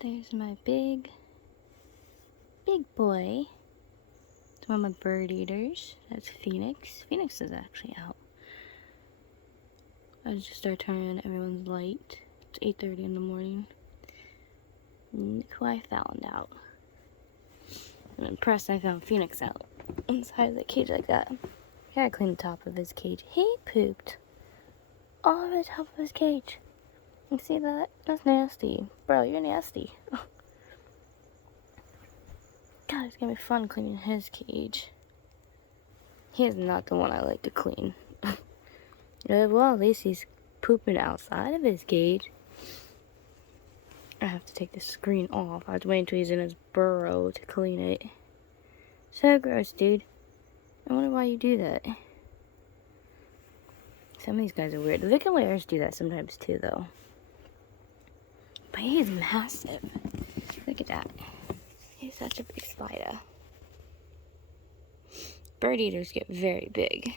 There's my big boy. It's one of my bird eaters. That's Phoenix. Phoenix is actually out. I just started turning on everyone's light. It's 8:30 in the morning. Look who I found out. I'm impressed I found Phoenix out inside of the cage like that. I gotta clean the top of his cage. He pooped all over the top of his cage. You see that? That's nasty. Bro, you're nasty. God, it's gonna be fun cleaning his cage. He is not the one I like to clean. Well, at least he's pooping outside of his cage. I have to take the screen off. I have to wait until he's in his burrow to clean it. So gross, dude. I wonder why you do that. Some of these guys are weird. The Viculaires do that sometimes too, though. But he's massive. Look at that. He's such a big spider. Bird eaters get very big.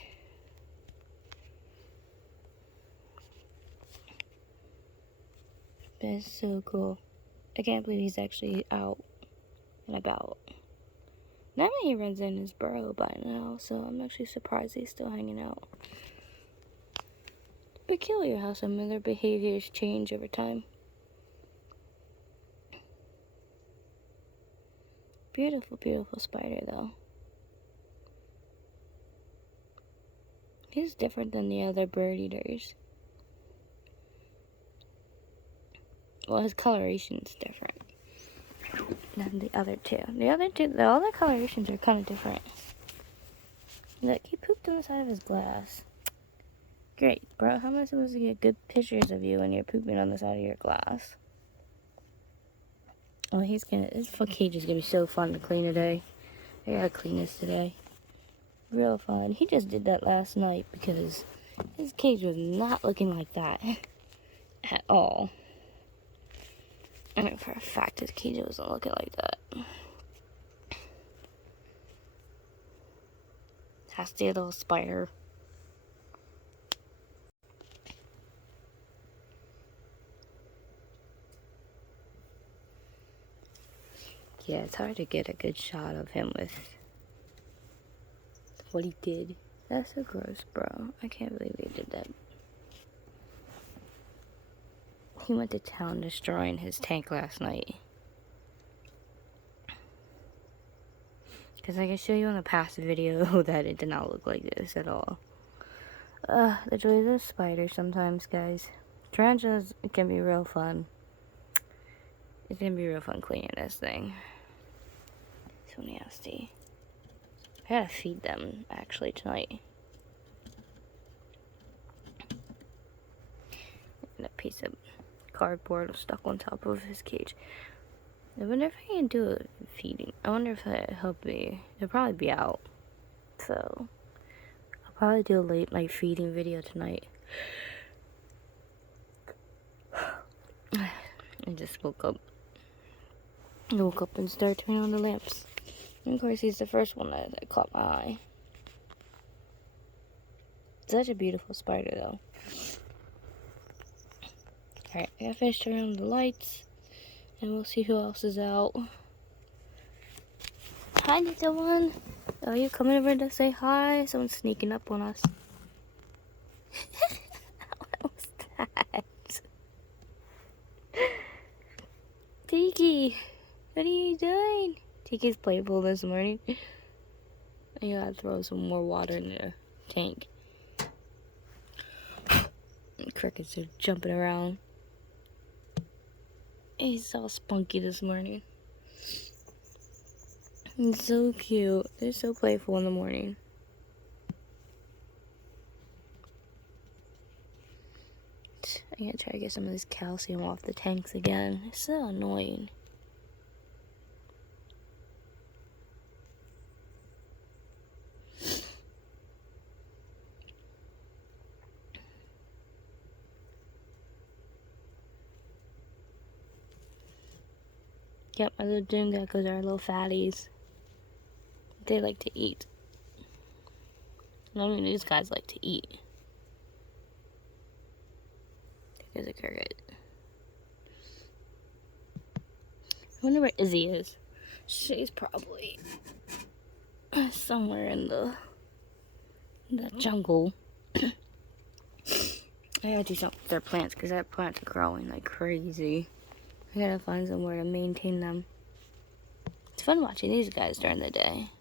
That's so cool. I can't believe he's actually out and about. Normally he runs in his burrow by now, so I'm actually surprised he's still hanging out. It's peculiar how some of their behaviors change over time. Beautiful, beautiful spider, though. He's different than the other bird eaters. Well, his coloration's different than the other two. All the colorations are kind of different. Look, he pooped on the side of his glass. Great, bro. How am I supposed to get good pictures of you when you're pooping on the side of your glass? Oh, this cage is gonna be so fun to clean today. I gotta clean this today. Real fun. He just did that last night because his cage was not looking like that at all. I know for a fact his cage wasn't looking like that. Nasty little spider. Yeah, it's hard to get a good shot of him with what he did. That's so gross, bro. I can't believe he did that. He went to town destroying his tank last night. Because I can show you on the past video that it did not look like this at all. The joys of spiders sometimes, guys. Tarantulas, it can be real fun. It's gonna be real fun cleaning this thing. So nasty. I gotta feed them, actually, tonight. And a piece of cardboard was stuck on top of his cage. I wonder if I can do a feeding. I wonder if that help me. It'll probably be out. So, I'll probably do a late night feeding video tonight. I just woke up. I woke up and started turning on the lamps. And of course, he's the first one that caught my eye. Such a beautiful spider, though. Alright, I gotta finish turning on the lights. And we'll see who else is out. Hi, little one. Are you coming over to say hi? Someone's sneaking up on us. What was that? Tiki, what are you doing? Tiki's playful this morning. I gotta throw some more water in the tank. Crickets are jumping around. He's all spunky this morning. It's so cute. They're so playful in the morning. I gotta try to get some of this calcium off the tanks again. It's so annoying. Yep, my little doom geckos are little fatties. They like to eat. None of these guys like to eat. There's a cricket. I wonder where Izzy is. She's probably somewhere in the jungle. I gotta do something with their plants because their plants are growing like crazy. I gotta find somewhere to maintain them. It's fun watching these guys during the day.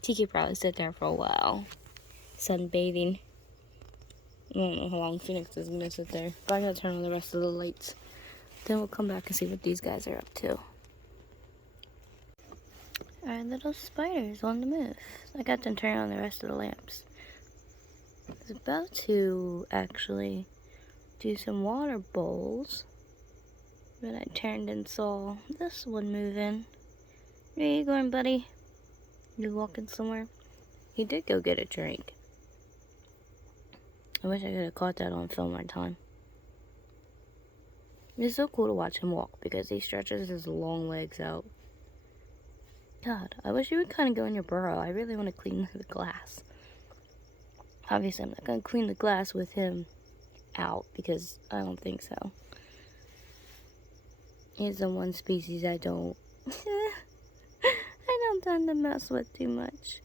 Tiki probably sit there for a while, sunbathing. I don't know how long Phoenix is gonna sit there, but I gotta turn on the rest of the lights. Then we'll come back and see what these guys are up to. Our little spider's on the move. I got them turn on the rest of the lamps. I was about to actually do some water bowls, but I turned and saw this one moving. Where you going, buddy? You walking somewhere? He did go get a drink. I wish I could have caught that on film one time. It's so cool to watch him walk because he stretches his long legs out. God, I wish you would kind of go in your burrow. I really want to clean the glass. Obviously, I'm not going to clean the glass with him out because I don't think so. He's the one species I don't tend to mess with too much.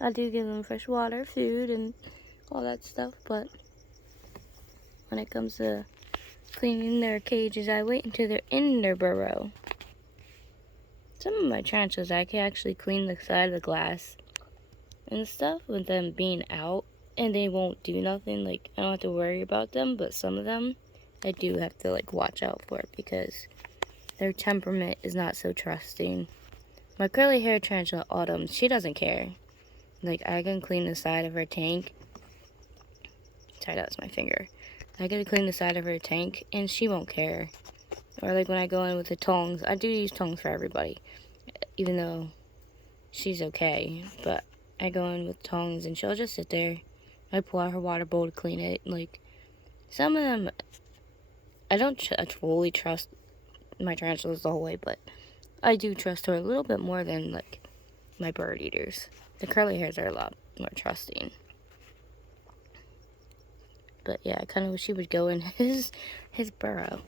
I do give them fresh water, food, and all that stuff, but when it comes to cleaning their cages, I wait until they're in their burrow. Some of my tarantulas, I can actually clean the side of the glass and stuff with them being out, and they won't do nothing. Like, I don't have to worry about them, but some of them, I do have to, like, watch out for because their temperament is not so trusting. My curly hair tarantula, Autumn, she doesn't care. Like, I can clean the side of her tank. Sorry, that was my finger. I gotta clean the side of her tank, and she won't care. Or, like, when I go in with the tongs, I do use tongs for everybody, even though she's okay. But I go in with tongs, and she'll just sit there. I pull out her water bowl to clean it. Like, some of them, I don't fully trust my tarantulas the whole way, but I do trust her a little bit more than, like, my bird eaters. The curly hairs are a lot more trusting. But yeah, I kind of wish he would go in his burrow.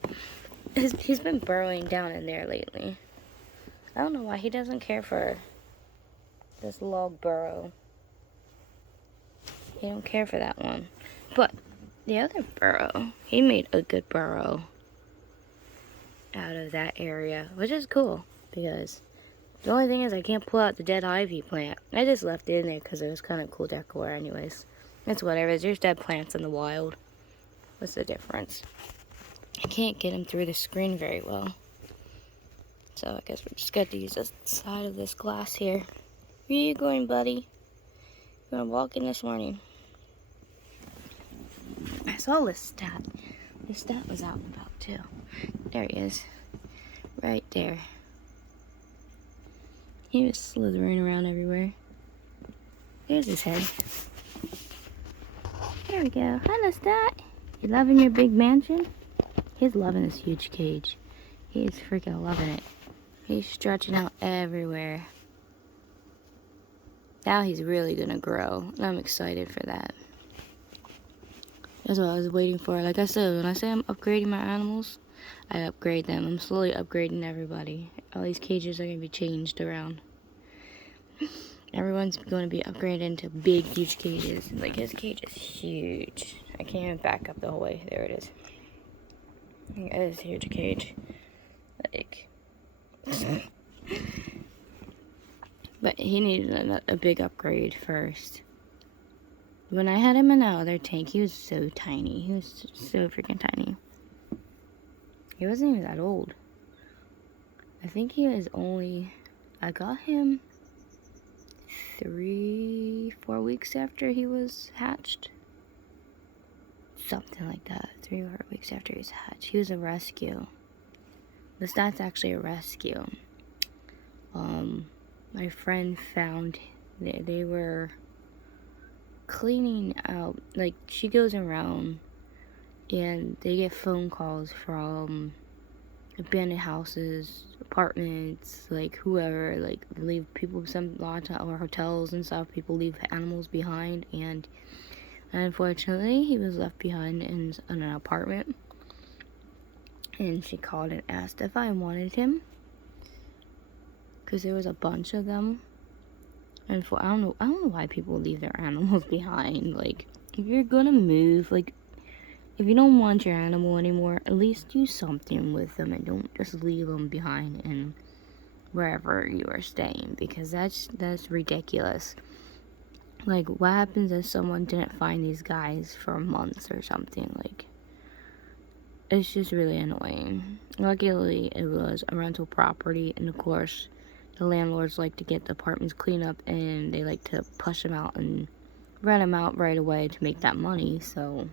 He's been burrowing down in there lately. I don't know why he doesn't care for this log burrow. He don't care for that one. But the other burrow, he made a good burrow out of that area, which is cool because the only thing is I can't pull out the dead ivy plant. I just left it in there because it was kind of cool decor anyways. It's whatever. There's dead plants in the wild. What's the difference? I can't get him through the screen very well. So I guess we're just going to use the side of this glass here. Where are you going, buddy? You want to walk in this morning? I saw Lestat. Lestat was out and about too. There he is. Right there. He was slithering around everywhere. There's his head. There we go. Hi, Lestat. You loving your big mansion? He's loving this huge cage. He's freaking loving it. He's stretching out everywhere. Now he's really gonna grow. And I'm excited for that. That's what I was waiting for. Like I said, when I say I'm upgrading my animals, I upgrade them. I'm slowly upgrading everybody. All these cages are gonna be changed around. Everyone's going to be upgraded into big, huge cages. Like, his cage is huge. I can't even back up the whole way. There it is. It is a huge cage. Like, but he needed a big upgrade first. When I had him in the other tank, he was so tiny. He was so freaking tiny. He wasn't even that old. I think he was only... I got him 3-4 weeks after he was hatched. Something like that. 3 or 4 weeks after he was hatched. He was a rescue. That's actually a rescue. My friend found they were cleaning out, like, she goes around and they get phone calls from abandoned houses, apartments, like whoever, like leave people, some lot or hotels and stuff, people leave animals behind, and unfortunately he was left behind in an apartment. and she called and asked if I wanted him, because there was a bunch of them. And I don't know why people leave their animals behind. Like, if you're gonna move, like, if you don't want your animal anymore, at least do something with them and don't just leave them behind in wherever you are staying, because that's ridiculous. Like, what happens if someone didn't find these guys for months or something? Like, it's just really annoying. Luckily, it was a rental property, and of course, the landlords like to get the apartments cleaned up, and they like to push them out and rent them out right away to make that money. So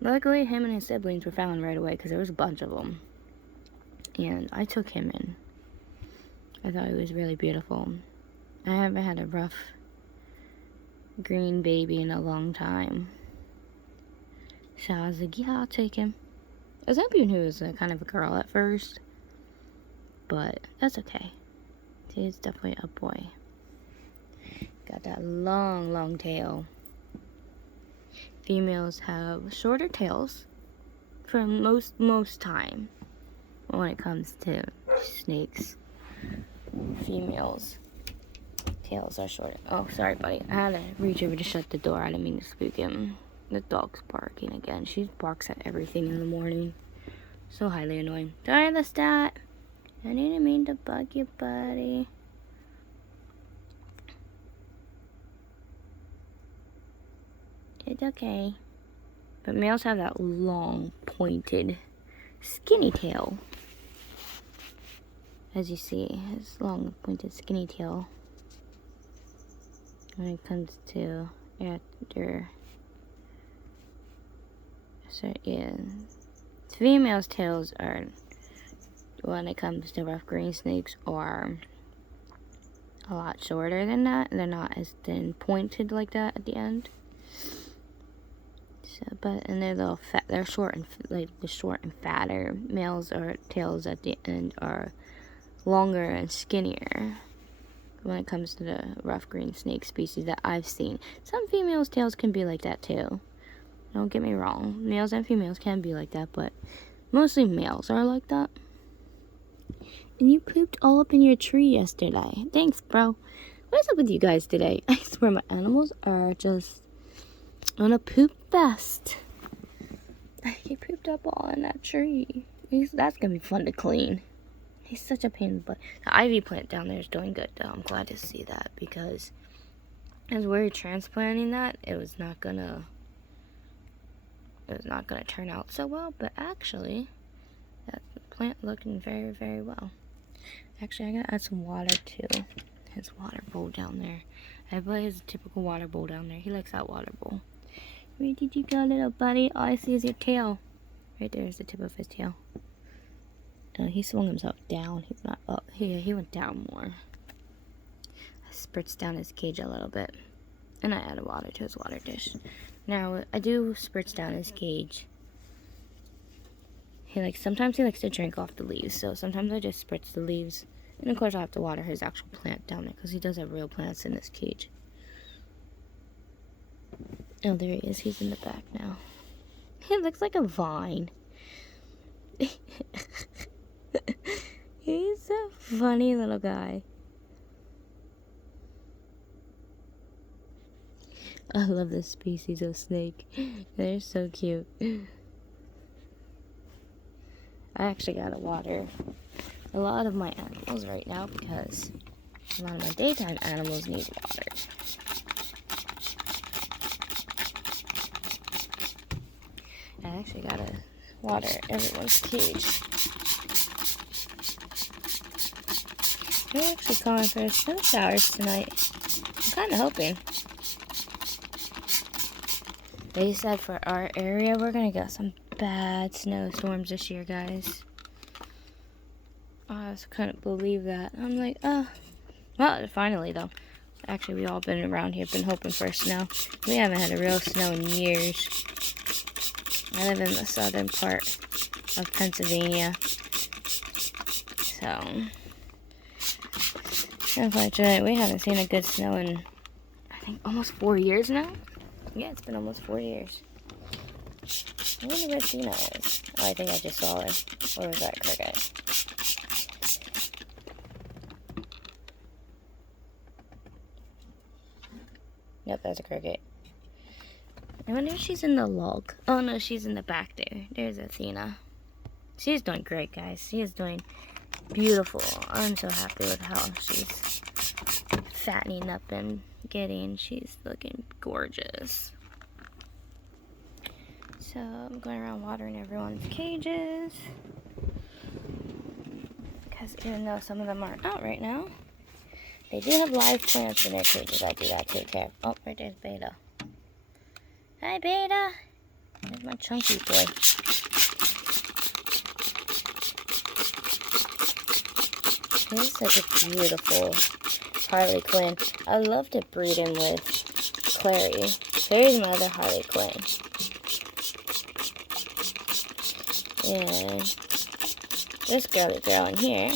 luckily, him and his siblings were found right away, because there was a bunch of them, and I took him in. I thought he was really beautiful. I haven't had a rough green baby in a long time, so I was like, yeah, I'll take him. I was hoping he was kind of a girl at first, but that's okay. He's definitely a boy. Got that long tail. Females have shorter tails for most time when it comes to snakes. Females' tails are shorter. Oh, sorry, buddy. I had to reach over to shut the door. I didn't mean to spook him. The dog's barking again. She barks at everything in the morning. So highly annoying. Sorry, Lestat. I didn't mean to bug you, buddy. It's okay. But males have that long, pointed, skinny tail. As you see, his long, pointed, skinny tail. When it comes to after. So, yeah. Females' tails are, when it comes to rough green snakes, are a lot shorter than that. They're not as thin pointed like that at the end. So, and they're little fat. They're short and short and fatter. Males' or tails at the end are longer and skinnier. When it comes to the rough green snake species that I've seen, some females' tails can be like that too. Don't get me wrong, males and females can be like that, but mostly males are like that. And you pooped all up in your tree yesterday. Thanks, bro. What is up with you guys today? I swear my animals are just on a poop fest. He pooped up all in that tree. That's gonna be fun to clean. He's such a pain in the butt. The ivy plant down there is doing good, though. I'm glad to see that, because as we were transplanting that, it was not gonna turn out so well. But actually, that plant looking very, very well. Actually, I gotta add some water to his water bowl down there. Everybody has a typical water bowl down there. He likes that water bowl. Where did you go, little buddy? All I see is your tail. Right there is the tip of his tail. He swung himself down. He's not up. He went down more. I spritzed down his cage a little bit, and I added water to his water dish. Now, I do spritz down his cage. Sometimes he likes to drink off the leaves, so sometimes I just spritz the leaves. And of course I have to water his actual plant down there, because he does have real plants in his cage. Oh, there he is. He's in the back now. He looks like a vine. He's a funny little guy. I love this species of snake. They're so cute. I actually gotta water a lot of my animals right now, because a lot of my daytime animals need water. I actually gotta water everyone's cage. We're actually calling for snow showers tonight. I'm kind of hoping. They said for our area, we're gonna get some bad snowstorms this year, guys. I just couldn't believe that. I'm like, well, finally though. Actually, we all been around here, been hoping for snow. We haven't had a real snow in years. I live in the southern part of Pennsylvania. So, unfortunately, we haven't seen a good snow in, I think, almost 4 years now. Yeah, it's been almost 4 years. I wonder where Tina is. Oh, I think I just saw her. Or was that cricket? Yep, that's a cricket. I wonder if she's in the log. Oh no, she's in the back there. There's Athena. She's doing great, guys. She is doing beautiful. I'm so happy with how she's fattening up and getting. She's looking gorgeous. So I'm going around watering everyone's cages. Because even though some of them aren't out right now, they do have live plants in their cages. I do that too. Okay. Oh, right there's Beta. Hi, Beta. There's my chunky boy. He's such a beautiful Harley Quinn. I love to breed him with Clary. Clary's my other Harley Quinn. And this girly girl in here,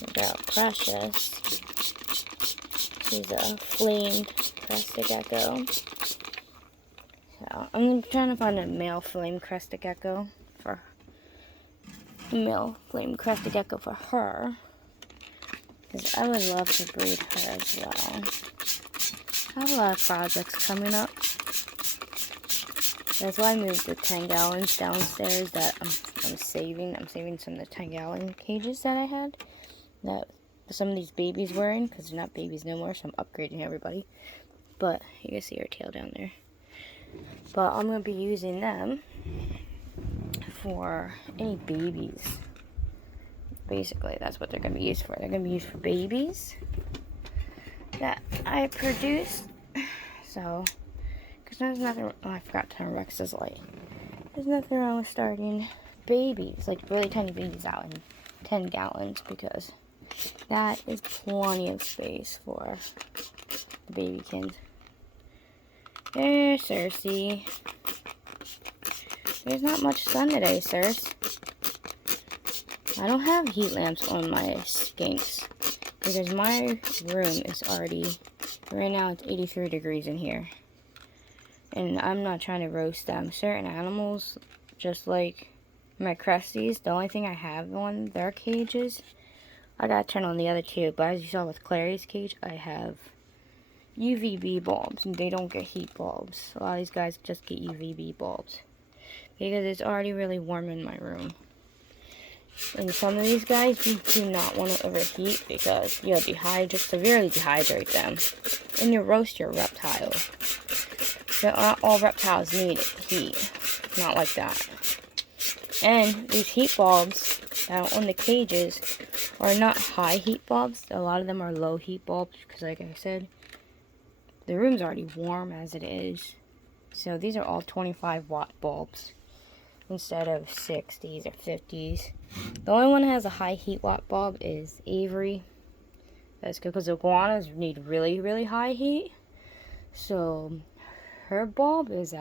the girl Precious, she's a flamed crested gecko. So I'm trying to find a male flame crested gecko for her, because I would love to breed her as well. I have a lot of projects coming up. That's why I moved the 10 gallons downstairs that I'm saving. I'm saving some of the 10 gallon cages that I had that some of these babies were in, because they're not babies no more, so I'm upgrading everybody. But you can see her tail down there. But I'm going to be using them for any babies. Basically, that's what they're going to be used for. They're going to be used for babies that I produce. So, because there's nothing, oh, I forgot to turn Rex's light. There's nothing wrong with starting babies, like really tiny babies out in 10 gallons, because that is plenty of space for the babykins. There's Cersei. There's not much sun today, Cersei. I don't have heat lamps on my skinks, because my room is already, right now it's 83 degrees in here. And I'm not trying to roast them. Certain animals, just like my Cresties, the only thing I have on their cages, I gotta turn on the other two, but as you saw with Clary's cage, I have UVB bulbs, and they don't get heat bulbs. A lot of these guys just get UVB bulbs, because it's already really warm in my room. And some of these guys, you do not want to overheat, because you'll severely dehydrate them, and you'll roast your reptile. So all reptiles need heat, not like that. And these heat bulbs that are on the cages are not high heat bulbs. A lot of them are low heat bulbs, because like I said, the room's already warm as it is. So these are all 25 watt bulbs instead of 60s or 50s. The only one that has a high heat watt bulb is Avery. That's good, because iguanas need really, really high heat. So her bulb is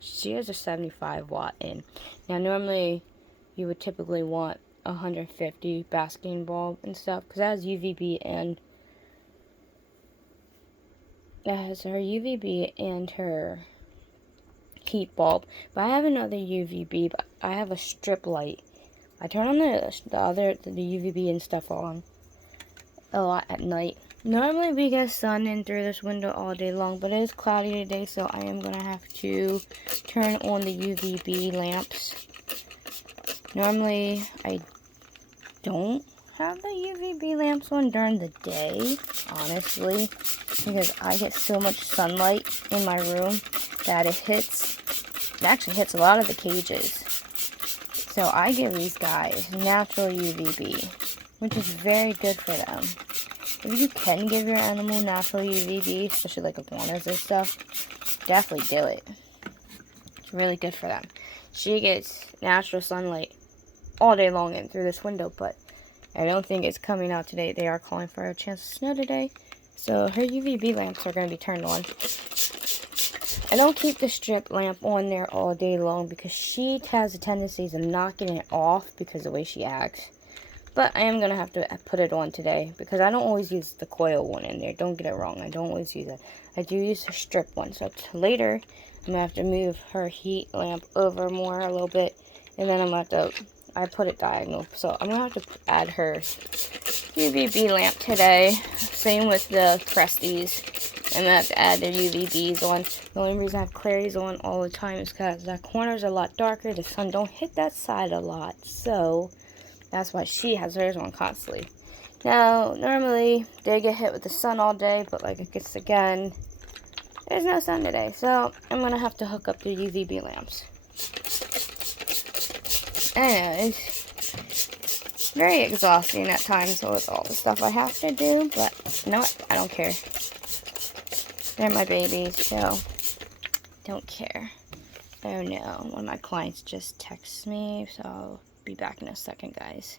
she has a 75 watt in. Now normally you would typically want 150 basking bulb and stuff, because that has UVB and that has her UVB and her heat bulb. But I have another UVB, but I have a strip light. I turn on the UVB and stuff on a lot at night. Normally we get sun in through this window all day long, but it is cloudy today, so I am going to have to turn on the UVB lamps. Normally I don't have the UVB lamps on during the day, honestly, because I get so much sunlight in my room that it actually hits a lot of the cages. So I give these guys natural UVB, which is very good for them. If you can give your animal natural UVB, especially like iguanas and stuff, definitely do it. It's really good for them. She gets natural sunlight all day long in through this window, but I don't think it's coming out today. They are calling for a chance of snow today, so her UVB lamps are going to be turned on. I don't keep the strip lamp on there all day long, because she has a tendency of knocking it off because of the way she acts. But I am going to have to put it on today, because I don't always use the coil one in there. Don't get it wrong. I don't always use it. I do use the strip one. So later, I'm gonna have to move her heat lamp over more a little bit, and then I'm gonna have to, I put it diagonal, so I'm gonna have to add her UVB lamp today. Same with the Presties. I'm gonna have to add the UVBs on. The only reason I have Clary's on all the time is because that corner's a lot darker. The sun don't hit that side a lot, so that's why she has hers on constantly. Now, normally they get hit with the sun all day, but like it gets again, there's no sun today, so I'm gonna have to hook up the UVB lamps. Anyways, very exhausting at times with all the stuff I have to do, but you know what? I don't care. They're my babies, so don't care. Oh no, one of my clients just texted me, so I'll be back in a second, guys.